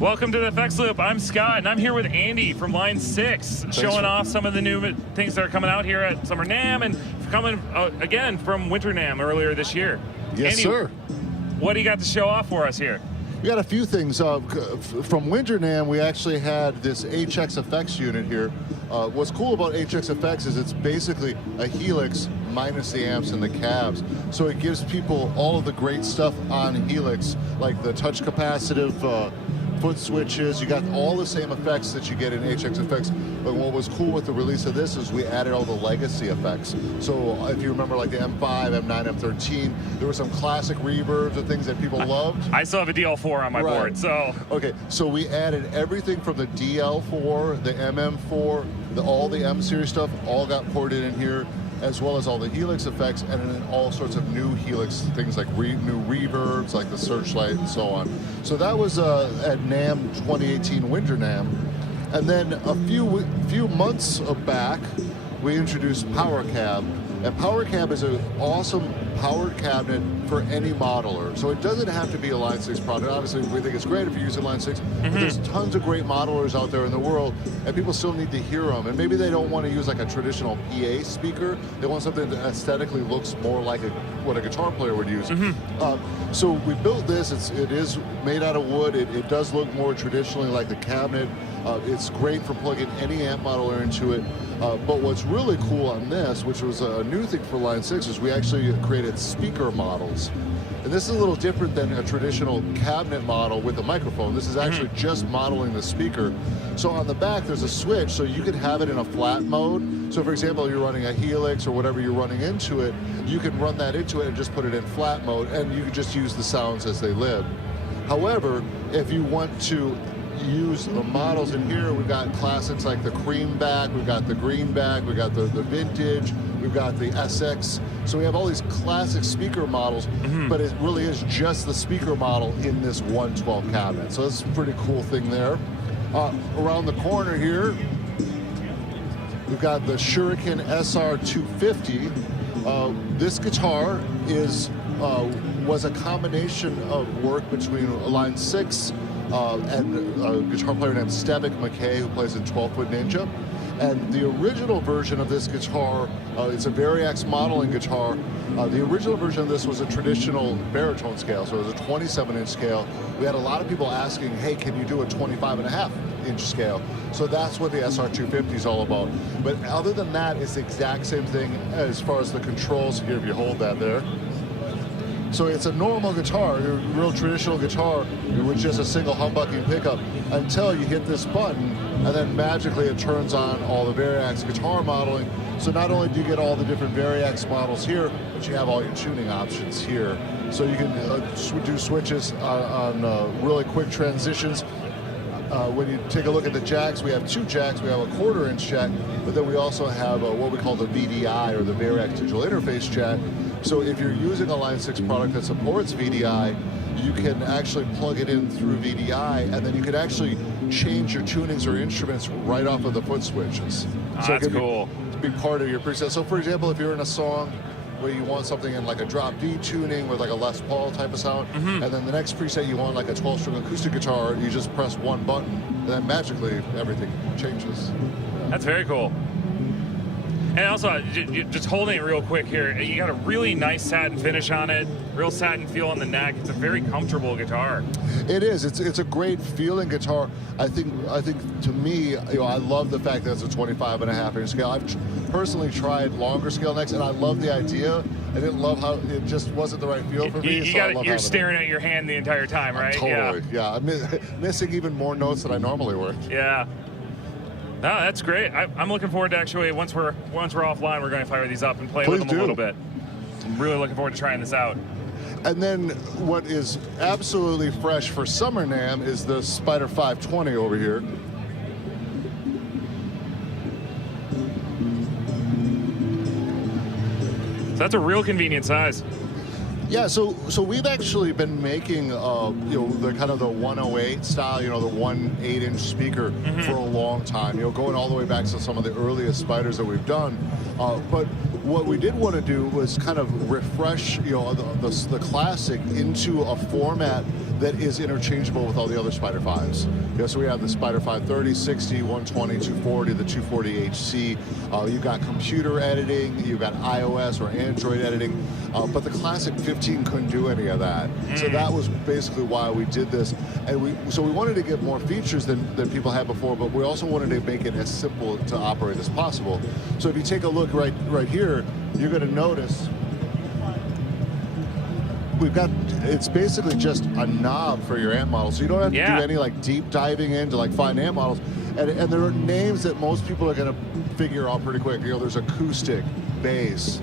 Welcome to the Effects Loop. I'm Scott, and I'm here with Andy from Line 6, showing off some of the new things that are coming out here at Summer NAMM and coming again from Winter NAMM earlier this year. Yes, Andy, sir. What do you got to show off for us here? We got a few things. From Winter NAMM, we actually had this HX effects unit here. What's cool about HX effects is it's basically a Helix minus the amps and the cabs. So it gives people all of the great stuff on Helix, like the touch capacitive foot switches. You got all the same effects that you get in HX effects. But what was cool with the release of this is we added all the legacy effects. So if you remember like the M5, M9, M13, there were some classic reverbs and things that people loved. I still have a DL4 on my board, so. Okay, so we added everything from the DL4, the MM4, all the M series stuff, all got ported in here, as well as all the Helix effects, and then all sorts of new Helix things like new reverbs, like the Searchlight and so on. So that was at NAMM 2018 Winter NAMM. And then a few months back, we introduced Power Cab. And Power Cab is an awesome powered cabinet for any modeler. So it doesn't have to be a Line 6 product. Obviously, we think it's great if you're using Line 6, but there's tons of great modelers out there in the world, and people still need to hear them. And maybe they don't want to use like a traditional PA speaker. They want something that aesthetically looks more like what a guitar player would use. So we built this. It is made out of wood. It does look more traditionally like the cabinet. It's great for plugging any amp modeler into it. But what's really cool on this, which was a new thing for Line 6, is we actually created speaker models. And this is a little different than a traditional cabinet model with a microphone. This is actually just modeling the speaker. So on the back, there's a switch, so you can have it in a flat mode. So for example, you're running a Helix or whatever you're running into it, you can run that into it and just put it in flat mode, and you can just use the sounds as they live. However, if you want to use the models in here, we've got classics like the Creamback, we've got the Greenback, we've got the Vintage, we've got the SX. So we have all these classic speaker models, but it really is just the speaker model in this 112 cabinet. So that's a pretty cool thing there. Around the corner here, we've got the Shuriken SR250. This guitar was a combination of work between Line 6 and a guitar player named Stebik McKay, who plays in 12-Foot Ninja. And the original version of this guitar, it's a Variax modeling guitar. The original version of this was a traditional baritone scale, so it was a 27-inch scale. We had a lot of people asking, hey, can you do a 25.5-inch scale? So that's what the SR250 is all about. But other than that, it's the exact same thing as far as the controls. Here, if you hold that there. So it's a normal guitar, a real traditional guitar with just a single humbucking pickup until you hit this button, and then magically it turns on all the Variax guitar modeling. So not only do you get all the different Variax models here, but you have all your tuning options here. So you can do switches on really quick transitions. When you take a look at the jacks, we have two jacks. We have a 1/4-inch jack, but then we also have what we call the VDI, or the Variax Digital Interface jack. So if you're using a Line 6 product that supports VDI, you can actually plug it in through VDI, and then you can actually change your tunings or instruments right off of the foot switches. So That's cool. Be part of your preset. So for example, if you're in a song where you want something in like a drop D tuning with like a Les Paul type of sound, and then the next preset you want like a 12-string acoustic guitar, you just press one button, and then magically everything changes. That's very cool. And also, just holding it real quick here, you got a really nice satin finish on it, real satin feel on the neck. It's a very comfortable guitar. It is. It's a great feeling guitar. I think to me, I love the fact that it's a 25.5-inch scale. I've personally tried longer scale necks, and I love the idea. I didn't love how it just wasn't the right feel for me. You're staring at your hand the entire time, right? Totally. Yeah. I'm missing even more notes than I normally would. Yeah. No, that's great. I'm looking forward to actually, once we're offline, we're going to fire these up and play with them a little bit. I'm really looking forward to trying this out. And then what is absolutely fresh for Summer NAMM is the Spider 520 over here. So that's a real convenient size. Yeah, so we've actually been making the kind of the 108 style, the 1/8-inch speaker for a long time, going all the way back to some of the earliest Spiders that we've done. But what we did want to do was kind of refresh, the classic into a format that is interchangeable with all the other Spider 5s. So we have the Spider 530, 60, 120, 240, the 240HC. You've got computer editing, you've got iOS or Android editing, but the classic 15 couldn't do any of that. So that was basically why we did this. And we wanted to get more features than people had before, but we also wanted to make it as simple to operate as possible. So if you take a look right here, you're going to notice it's basically just a knob for your amp model, so you don't have to do any like deep diving into like find amp models, and there are names that most people are going to figure out pretty quick. There's acoustic, bass,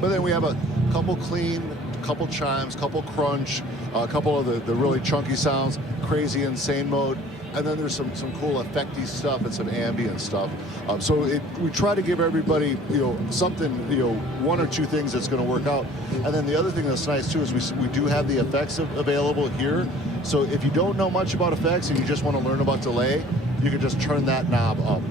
but then we have a couple clean, couple chimes, couple crunch, a couple of the really chunky sounds, crazy insane mode, and then there's some cool effecty stuff and some ambient stuff. So we try to give everybody something, one or two things that's going to work out. And then the other thing that's nice too is we do have the effects available here. So if you don't know much about effects and you just want to learn about delay, you can just turn that knob up,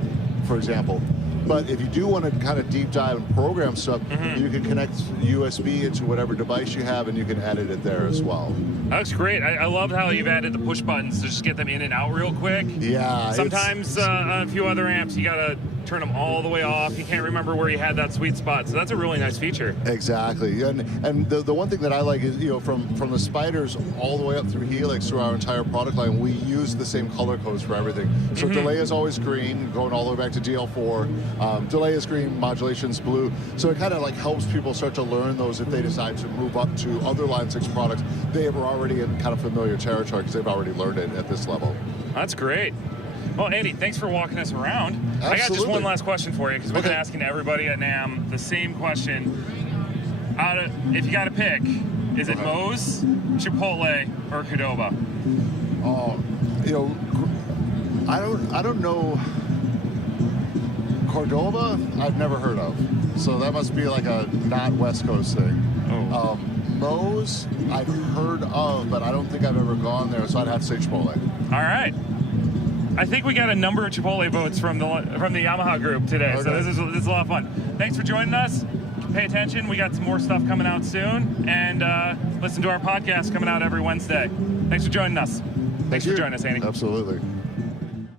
for example. But if you do want to kind of deep dive and program stuff, you can connect USB into whatever device you have, and you can edit it there as well. That's great. I love how you've added the push buttons to just get them in and out real quick. Yeah. Sometimes on a few other amps, you got to turn them all the way off. You can't remember where you had that sweet spot. So that's a really nice feature. Exactly. And the one thing that I like is, from the Spiders all the way up through Helix, through our entire product line, we use the same color codes for everything. So delay is always green, going all the way back to DL4. Delay is green, modulation's blue. So it kind of like helps people start to learn those if they decide to move up to other Line 6 products. They are already in kind of familiar territory because they've already learned it at this level. That's great. Well, Andy, thanks for walking us around. Absolutely. I got just one last question for you, because we've been asking everybody at NAMM the same question. If you got to pick, is it Moe's, Chipotle, or Qdoba? I don't know. Cordoba, I've never heard of. So that must be like a not West Coast thing. Oh. Moe's, I've heard of, but I don't think I've ever gone there, so I'd have to say Chipotle. All right. I think we got a number of Chipotle votes from the Yamaha group today, so this is a lot of fun. Thanks for joining us. Pay attention. We got some more stuff coming out soon, and listen to our podcast coming out every Wednesday. Thanks for joining us. Thanks for joining us, Andy. Absolutely.